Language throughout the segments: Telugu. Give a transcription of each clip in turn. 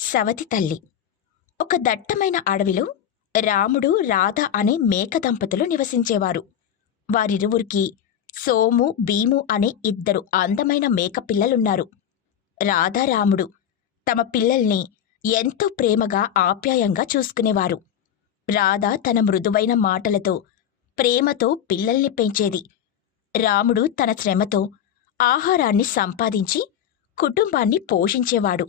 సవతి తల్లి. ఒక దట్టమైన అడవిలో రాముడు రాధ అనే మేక దంపతులు నివసించేవారు. వారిరువురికి సోము భీము అనే ఇద్దరు అందమైన మేక పిల్లలున్నారు. రాధారాముడు తమ పిల్లల్ని ఎంతో ప్రేమగా ఆప్యాయంగా చూసుకునేవారు. రాధ తన మృదువైన మాటలతో ప్రేమతో పిల్లల్ని పెంచేది. రాముడు తన శ్రమతో ఆహారాన్ని సంపాదించి కుటుంబాన్ని పోషించేవాడు.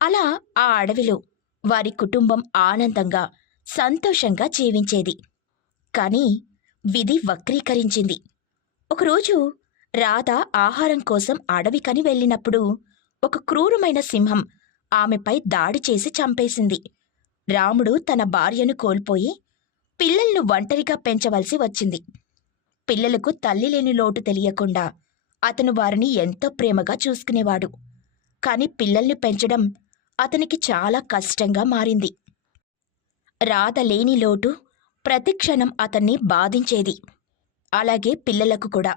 అలా ఆ అడవిలో వారి కుటుంబం ఆనందంగా సంతోషంగా జీవించేది. కాని విధి వక్రీకరించింది. ఒకరోజు రాధ ఆహారం కోసం అడవికని వెళ్ళినప్పుడు ఒక క్రూరమైన సింహం ఆమెపై దాడి చేసి చంపేసింది. రాముడు తన భార్యను కోల్పోయి పిల్లలను ఒంటరిగా పెంచవలసి వచ్చింది. పిల్లలకు తల్లి లేని లోటు తెలియకుండా అతను వారిని ఎంతో ప్రేమగా చూసుకునేవాడు. కాని పిల్లల్ని పెంచడం అతనికి చాలా కష్టంగా మారింది. రాధ లేని లోటు ప్రతిక్షణం అతన్ని బాధించేది. అలాగే పిల్లలకు కూడా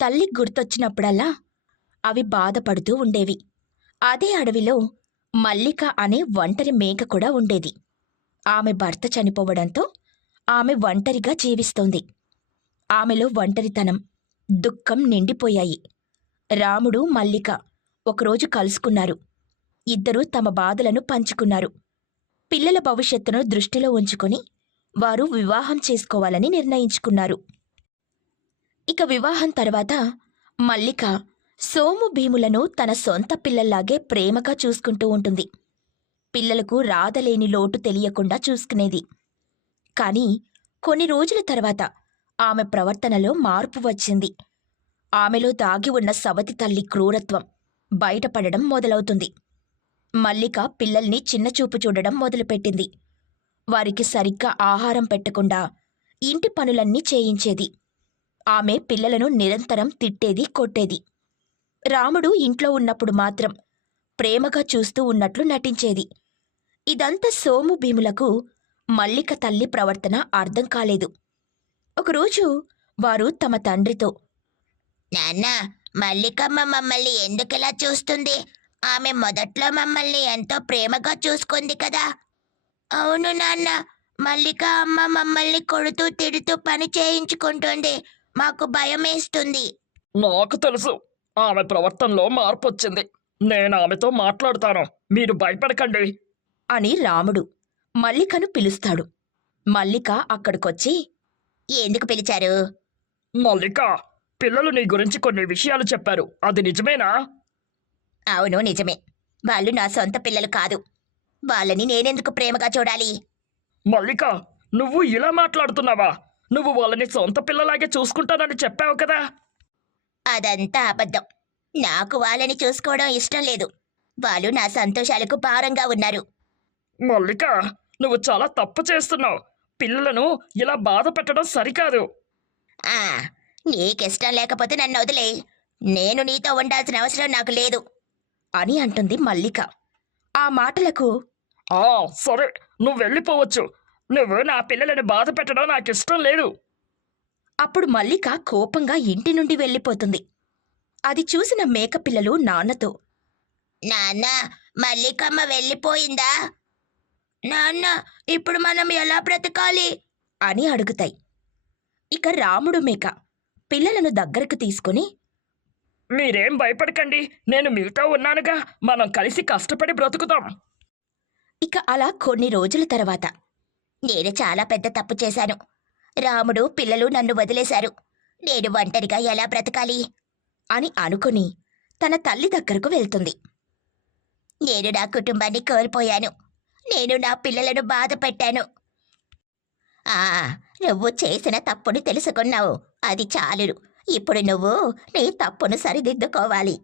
తల్లి గుర్తొచ్చినప్పుడల్లా అవి బాధపడుతూ ఉండేవి. అదే అడవిలో మల్లిక అనే ఒంటరి మేక కూడా ఉండేది. ఆమె భర్త చనిపోవడంతో ఆమె ఒంటరిగా జీవిస్తోంది. ఆమెలో ఒంటరితనం, దుఃఖం నిండిపోయాయి. రాముడు మల్లిక ఒకరోజు కలుసుకున్నారు. ఇద్దరూ తమ బాధలను పంచుకున్నారు. పిల్లల భవిష్యత్తును దృష్టిలో ఉంచుకొని వారు వివాహం చేసుకోవాలని నిర్ణయించుకున్నారు. ఇక వివాహం తర్వాత మల్లిక సోము భీములను తన సొంత పిల్లల్లాగే ప్రేమగా చూసుకుంటూ ఉంటుంది. పిల్లలకు రాధలేని లోటు తెలియకుండా చూసుకునేది. కాని కొన్ని రోజుల తర్వాత ఆమె ప్రవర్తనలో మార్పు వచ్చింది. ఆమెలో దాగి ఉన్న సవతి తల్లి క్రూరత్వం బయటపడడం మొదలవుతుంది. మల్లిక పిల్లల్ని చిన్నచూపు చూడడం మొదలుపెట్టింది. వారికి సరిగ్గా ఆహారం పెట్టకుండా ఇంటి పనులన్నీ చేయించేది. ఆమె పిల్లలను నిరంతరం తిట్టేది, కొట్టేది. రాముడు ఇంట్లో ఉన్నప్పుడు మాత్రం ప్రేమగా చూస్తూ ఉన్నట్లు నటించేది. ఇదంతా సోము భీములకు మల్లిక తల్లి ప్రవర్తన అర్థం కాలేదు. ఒకరోజు వారు తమ తండ్రితో, నాన్నా, మల్లికమ్మ మమ్మల్ని ఎందుకిలా చూస్తుంది? ఆమె మొదట్లో మమ్మల్ని ఎంతో ప్రేమగా చూసుకుంది కదా. అవును నాన్న, మల్లిక అమ్మ మమ్మల్ని కొడుతూ తిడుతూ పని చేయించుకుంటుంది. మాకు భయమేస్తుంది. నాకు తెలుసు, ఆమె ప్రవర్తనలో మార్పు వచ్చింది. నేను ఆమెతో మాట్లాడుతాను, మీరు భయపడకండి అని రాముడు మల్లికను పిలుస్తాడు. మల్లిక అక్కడికొచ్చి, ఎందుకు పిలిచారు? మల్లిక, పిల్లలు నీ గురించి కొన్ని విషయాలు చెప్పారు, అది నిజమేనా? అవును, నిజమే. వాళ్ళు నా సొంత పిల్లలు కాదు. వాళ్ళని నేనెందుకు ప్రేమగా చూడాలి? మల్లిక, నువ్వు ఇలా మాట్లాడుతున్నావా? నువ్వు వాళ్ళని సొంత పిల్లలాగే చూసుకుంటానని చెప్పావు కదా. అదంతా అబద్ధం. నాకు వాళ్ళని చూసుకోవడం ఇష్టం లేదు. వాళ్ళు నా సంతోషాలకు భారంగా ఉన్నారు. మల్లిక, నువ్వు చాలా తప్పు చేస్తున్నావు. పిల్లలను ఇలా బాధ పెట్టడం సరికాదు. ఆ, నీకిష్టం లేకపోతే నన్ను వదిలే. నేను నీతో ఉండాల్సిన అవసరం నాకు లేదు అని అంటుంది మల్లిక. ఆ మాటలకు ఆ సరే, నువ్వు వెళ్ళిపోవచ్చు. నువ్వు నా పిల్లలను బాధ పెట్టడం నాకిష్టం లేదు. అప్పుడు మల్లిక కోపంగా ఇంటి నుండి వెళ్ళిపోతుంది. అది చూసిన మేకపిల్లలు నాన్నతో, నాన్న, మల్లికమ్మ వెళ్ళిపోయిందా? నాన్న, ఇప్పుడు మనం ఎలా బ్రతకాలి అని అడుగుతాయి. ఇక రాముడు మేక పిల్లలను దగ్గరకు తీసుకుని, మీరేం భయపడకండి, నేను మీతో ఉన్నానుగా. మనం కలిసి కష్టపడి బ్రతుకుతాం. ఇక అలా కొన్ని రోజుల తర్వాత, నేను చాలా పెద్ద తప్పు చేశాను. రాముడు పిల్లలు నన్ను వదిలేశారు. నేను ఒంటరిగా ఎలా బ్రతకాలి అని అనుకుని తన తల్లి దగ్గరకు వెళ్తుంది. నేను నా కుటుంబాన్ని కోల్పోయాను. నేను నా పిల్లలను బాధ పెట్టాను. నువ్వు చేసిన తప్పుని తెలుసుకున్నావు, అది చాలు. ఇప్పుడు నువ్వు నీ తప్పును సరిదిద్దుకోవాలి.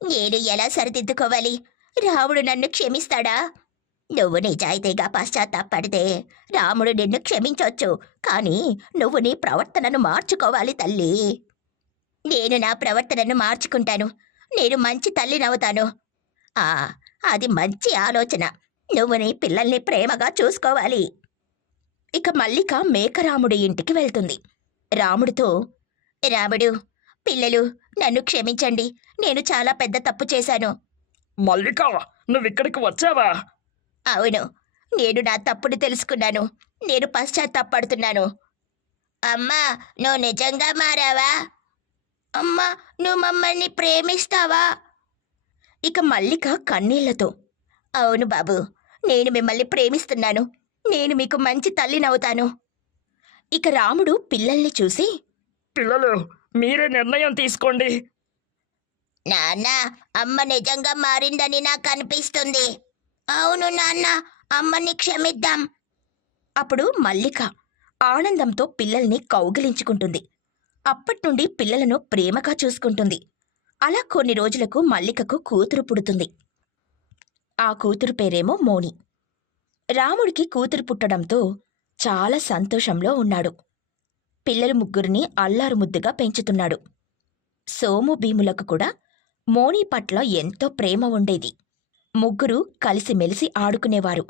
నేను ఎలా సరిదిద్దుకోవాలి? రాముడు నన్ను క్షమిస్తాడా? నువ్వు నిజాయితీగా పశ్చాత్తాపడితే రాముడు నిన్ను క్షమించొచ్చు. కానీ నువ్వు నీ ప్రవర్తనను మార్చుకోవాలి తల్లి. నేను నా ప్రవర్తనను మార్చుకుంటాను. నేను మంచి తల్లినవుతాను. అది మంచి ఆలోచన. నువ్వు నీ పిల్లల్ని ప్రేమగా చూసుకోవాలి. ఇక మల్లిక మేకరాముడి ఇంటికి వెళ్తుంది. రాముడితో, రాముడు, పిల్లలు నన్ను క్షమించండి. నేను చాలా పెద్ద తప్పు చేశాను. మల్లిక, నువ్విక్కడికి వచ్చావా? అవును, నేను నా తప్పుని తెలుసుకున్నాను. నేను పశ్చాత్తాపడుతున్నాను. అమ్మా, నువ్వు నిజంగా మారావా? అమ్మా, నువ్వు మమ్మల్ని ప్రేమిస్తావా? ఇక మల్లిక కన్నీళ్లతో, అవును బాబు, నేను మిమ్మల్ని ప్రేమిస్తున్నాను. నేను మీకు మంచి తల్లినవుతాను. ఇక రాముడు పిల్లల్ని చూసి, పిల్లలు, మీరే నిర్ణయం తీసుకోండి. నాన్న, అమ్మ నిజంగా మారిందని నాకు అనిపిస్తుంది. అవును నాన్న, అమ్మని క్షమిద్దాం. అప్పుడు మల్లిక ఆనందంతో పిల్లల్ని కౌగిలించుకుంటుంది. అప్పట్నుండి పిల్లలను ప్రేమగా చూసుకుంటుంది. అలా కొన్ని రోజులకు మల్లికకు కూతురు పుడుతుంది. ఆ కూతురు పేరేమో మోని. రాముడికి కూతురు పుట్టడంతో చాలా సంతోషంలో ఉన్నాడు. పిల్లలు ముగ్గురిని అల్లారు ముద్దుగా పెంచుతున్నాడు. సోము భీములకు కూడా మోని పట్ల ఎంతో ప్రేమ ఉండేది. ముగ్గురు కలిసిమెలిసి ఆడుకునేవారు.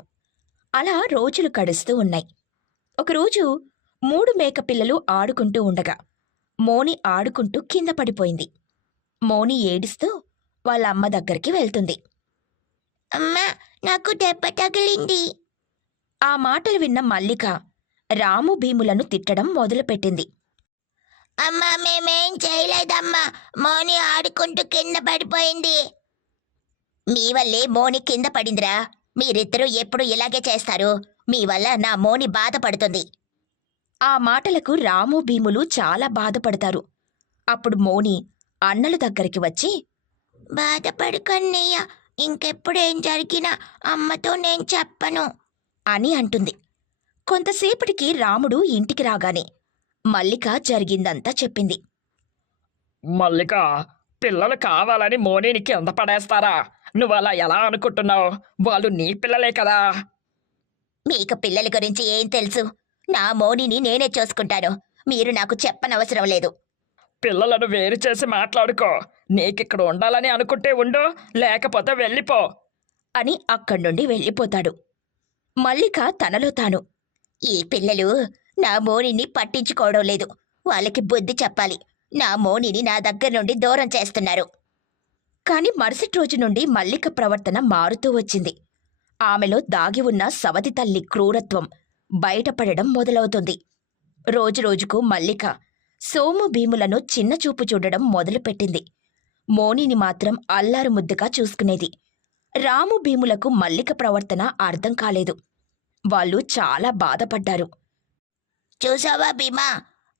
అలా రోజులు గడుస్తూ ఉన్నాయి. ఒకరోజు 3 మేకపిల్లలు ఆడుకుంటూ ఉండగా మోని ఆడుకుంటూ కింద పడిపోయింది. మోని ఏడుస్తూ వాళ్ళ అమ్మ దగ్గరికి వెళ్తుంది. అమ్మా, నాకు దెబ్బ తగిలింది. ఆ మాటలు విన్న మల్లిక రాము భీములను తిట్టడం మొదలుపెట్టింది. అమ్మా, మేమేం చేయలేదమ్మా. మోని ఆడుకుంటూ కింద పడిపోయింది. మీ వల్లే మోని కింద పడిందిరా. మీరిద్దరూ ఎప్పుడు ఇలాగే చేస్తారు. మీ వల్ల నా మోని బాధపడుతుంది. ఆ మాటలకు రాము భీములు చాలా బాధపడతారు. అప్పుడు మోని అన్నల దగ్గరికి వచ్చి, బాధపడుకన్నయ్య, ఇంకెప్పుడేం జరిగినా అమ్మతో నేను చెప్పను అని అంటుంది. కొంతసేపటికి రాముడు ఇంటికి రాగానే మల్లిక జరిగిందంతా చెప్పింది. మల్లిక, పిల్లలు కావాలని మోనీని కింద పడేస్తారా? నువ్వలా ఎలా అనుకుంటున్నావు? వాళ్ళు నీ పిల్లలే కదా. మీకు పిల్లల గురించి ఏం తెలుసు? నా మోనిని నేనే చూసుకుంటాను. మీరు నాకు చెప్పనవసరం లేదు. పిల్లలను వేరు చేసి మాట్లాడుకో. నీకిక్కడ ఉండాలని అనుకుంటే ఉండు, లేకపోతే వెళ్ళిపో అని అక్కడ్నుండి వెళ్ళిపోతాడు. మల్లిక తనలో తాను, ఈ పిల్లలు నా మోనిని పట్టించుకోవడం లేదు. వాళ్ళకి బుద్ధి చెప్పాలి. నా మోనిని నా దగ్గర నుండి దూరం చేస్తున్నారు. కాని మరుసటి రోజు నుండి మల్లిక ప్రవర్తన మారుతూ వచ్చింది. ఆమెలో దాగి ఉన్న సవతి తల్లి క్రూరత్వం బయటపడడం మొదలవుతుంది. రోజురోజుకు మల్లిక సోము భీములను చిన్నచూపు చూడడం మొదలుపెట్టింది. మోనిని మాత్రం అల్లారు ముద్దుగా చూసుకునేది. రాము భీములకు మల్లిక ప్రవర్తన అర్థం కాలేదు. వాళ్ళు చాలా బాధపడ్డారు. చూసావా భీమా,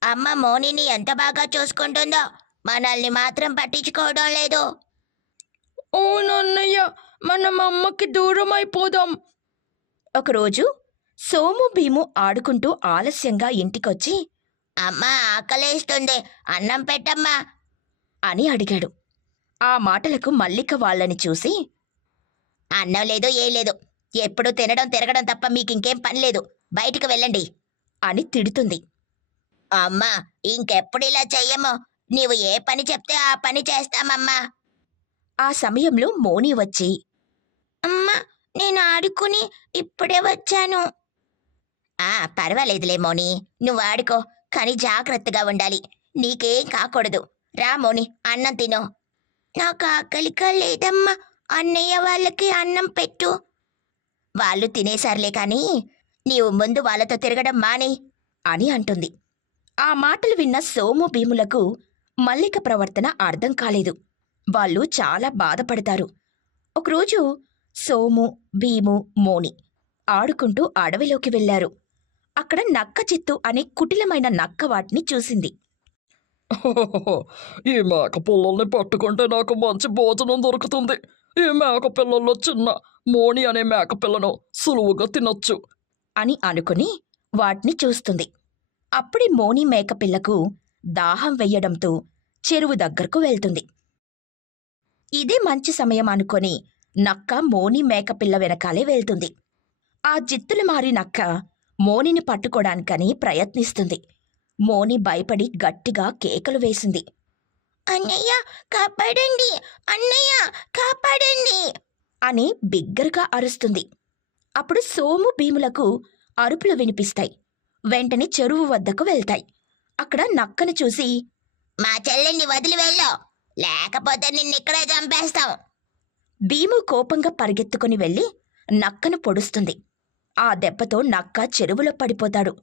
అమ్మ మోనిని ఎంత బాగా చూసుకుంటుందో. మనల్ని మాత్రం పట్టించుకోవడం లేదు. ఓనన్నయ్య, మనం అమ్మకి దూరం అయిపోదాం. ఒకరోజు సోము భీము ఆడుకుంటూ ఆలస్యంగా ఇంటికొచ్చి, అమ్మ, ఆకలేస్తుంది, అన్నం పెట్టమ్మా అని అడిగాడు. ఆ మాటలకు మల్లిక వాళ్ళని చూసి, అన్నం లేదు, ఏం లేదు. ఎప్పుడు తినడం తిరగడం తప్ప మీకింకేం పని లేదు. బయటికి వెళ్ళండి అని తిడుతుంది. అమ్మా, ఇంకెప్పుడు ఇలా చెయ్యము. నీవు ఏ పని చెప్తే ఆ పని చేస్తామమ్మా. ఆ సమయంలో మోని వచ్చి, అమ్మా, నేను ఆడుకుని ఇప్పుడే వచ్చాను. పర్వాలేదులే మోని, నువ్వు ఆడుకో, కానీ జాగ్రత్తగా ఉండాలి. నీకేం కాకూడదు. రా మోని, అన్నం తిను. నాకు ఆకలిగా లేదమ్మా. అన్నయ్య వాళ్ళకి అన్నం పెట్టు. వాళ్ళు తినేసారులే కానీ నీవు ముందు వాళ్ళతో తిరగడం మాని అని అంటుంది. ఆ మాటలు విన్న సోము భీములకు మల్లిక ప్రవర్తన అర్థం కాలేదు. వాళ్ళు చాలా బాధపడతారు. ఒకరోజు సోము, భీము, మోని ఆడుకుంటూ అడవిలోకి వెళ్లారు. అక్కడ నక్క చిత్తు అనే కుటిలమైన నక్క వాటిని చూసింది. ఈ మేక పిల్లల్ని పట్టుకుంటే నాకు మంచి భోజనం దొరుకుతుంది. ఈ మేక పిల్లల్లో చిన్న మోని అనే మేక పిల్లను సులువుగా తినొచ్చు అని అనుకుని వాటిని చూస్తుంది. అప్పుడే మోని మేకపిల్లకు దాహం వెయ్యడంతో చెరువు దగ్గరకు వెళ్తుంది. ఇదే మంచి సమయం అనుకొని నక్క మోని మేకపిల్ల వెనకాలే వెళ్తుంది. ఆ జిత్తులు మారి నక్క మోనిని పట్టుకోడానికని ప్రయత్నిస్తుంది. మోని భయపడి గట్టిగా కేకలు వేసింది. అన్నయ్య, కాపాడండి! అన్నయ్య, కాపాడండి! అని బిగ్గరగా అరుస్తుంది. అప్పుడు సోము భీములకు అరుపులు వినిపిస్తాయి. వెంటనే చెరువు వద్దకు వెళ్తాయి. అక్కడ నక్కను చూసి, మా చెల్లెల్ని వదిలి వెళ్ళు, లేకపోతే నిన్నిక్కడే చంపేస్తాం భీము కోపంగా పరిగెత్తుకుని వెళ్ళి నక్కను పొడుస్తుంది. ఆ దెబ్బతో నక్క చెరువులో పడిపోతాడు.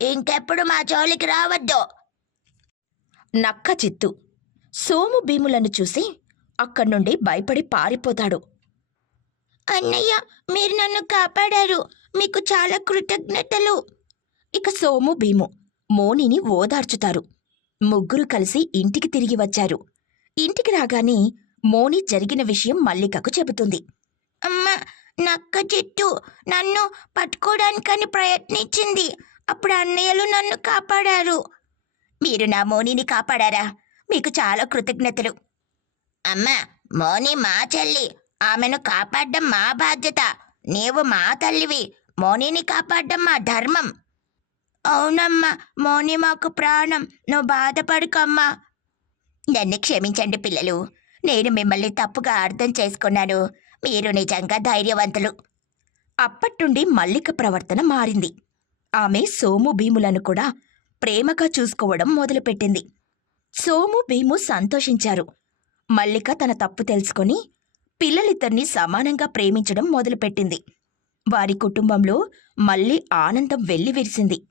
ఇంకెప్పుడు మా జోలికి రావద్దు. నక్క చిత్తు సోము భీములను చూసి అక్కడ్నుండి భయపడి పారిపోతాడు. అన్నయ్య, మీరు నన్ను కాపాడారు. మీకు చాలా కృతజ్ఞతలు. ఇక సోము భీము మోనిని ఓదార్చుతారు. ముగ్గురు కలిసి ఇంటికి తిరిగి వచ్చారు. ఇంటికి రాగానే మోని జరిగిన విషయం మల్లికకు చెబుతుంది. అమ్మా, నక్క చెట్టు నన్ను పట్టుకోవడానికని ప్రయత్నించింది. అప్పుడు అన్నయ్యలు నన్ను కాపాడారు. మీరు నా మోనిని కాపాడారా? మీకు చాలా కృతజ్ఞతలు. అమ్మా, మోని మా చెల్లి. ఆమెను కాపాడడం మా బాధ్యత. నీవు మా తల్లివి. మోనిని కాపాడడం మా ధర్మం. అవునమ్మా, మోని మాకు ప్రాణం. నువ్వు బాధపడుకమ్మా. నన్ను క్షమించండి పిల్లలు. నేను మిమ్మల్ని తప్పుగా అర్థం చేసుకున్నాను. మీరు నిజంగా ధైర్యవంతులు. అప్పట్నుండి మల్లిక ప్రవర్తన మారింది. ఆమె సోము భీములను కూడా ప్రేమగా చూసుకోవడం మొదలుపెట్టింది. సోము భీము సంతోషించారు. మల్లిక తన తప్పు తెలుసుకొని పిల్లలిద్దరినీ సమానంగా ప్రేమించడం మొదలుపెట్టింది. వారి కుటుంబంలో మళ్ళీ ఆనందం వెల్లివిరిసింది.